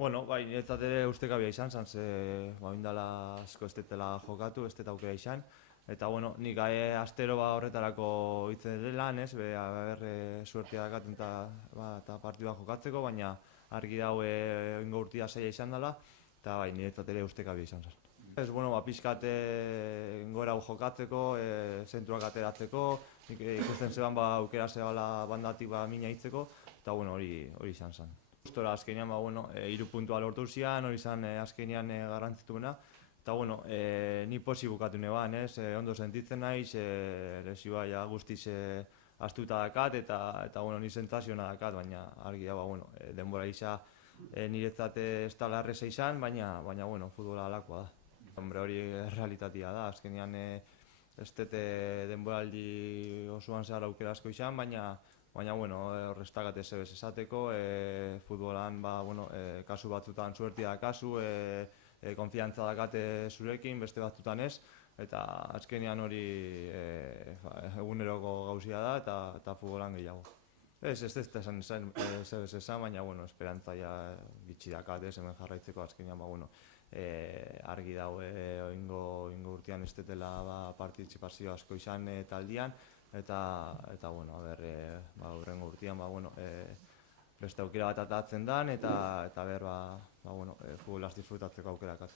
Bueno, bai, niretzat ere ustekabea izan zen, ze indala asko ez detela jokatu, ez dut aukera izan. Eta, bueno, nik astero horretarako hitzen dut lan, ez, suertia dakaten eta partidua jokatzeko, baina argi dau ingo urtia zaila izan dela, eta bai, niretzat ere ustekabea izan zen. Ez, bueno, pixkat gora jokatzeko, zentruak ateratzeko, ikusten zeban aukera zebala bandatik mina hitzeko, eta, bueno, hori izan zen. Gustora azkenean, hiru puntua lortu zian, hori izan azkenean garrantzituena. Eta, ni posi bukatu neban, ondo sentitzen naiz, lesioa ja guztiz astuta dakat, eta ni sentzaziona dakat, baina argi da, denbora isa niretzat ez da larreza izan, baina futbola alakoa da. Hombre, hori realitatea da, azkenean ez dute denboraldi osoan zehar aukera asko izan, baina horreztakat ez ebez esateko, futbolan kasu batzutan suertia da kasu, konfiantza dakate zurekin, beste batzutan ez, eta azkenean hori eguneroko gauzia da eta futbolan gehiago. Ez esan, baina esperantza gitxi dakat ez, hemen jarraitzeko azkenean argi dau ingo urtean ez detela partizipazio asko izan taldian, eta hurrengo urtean beste aukera bat atatzen dan, eta futbolaz disfrutatzeko aukerakat.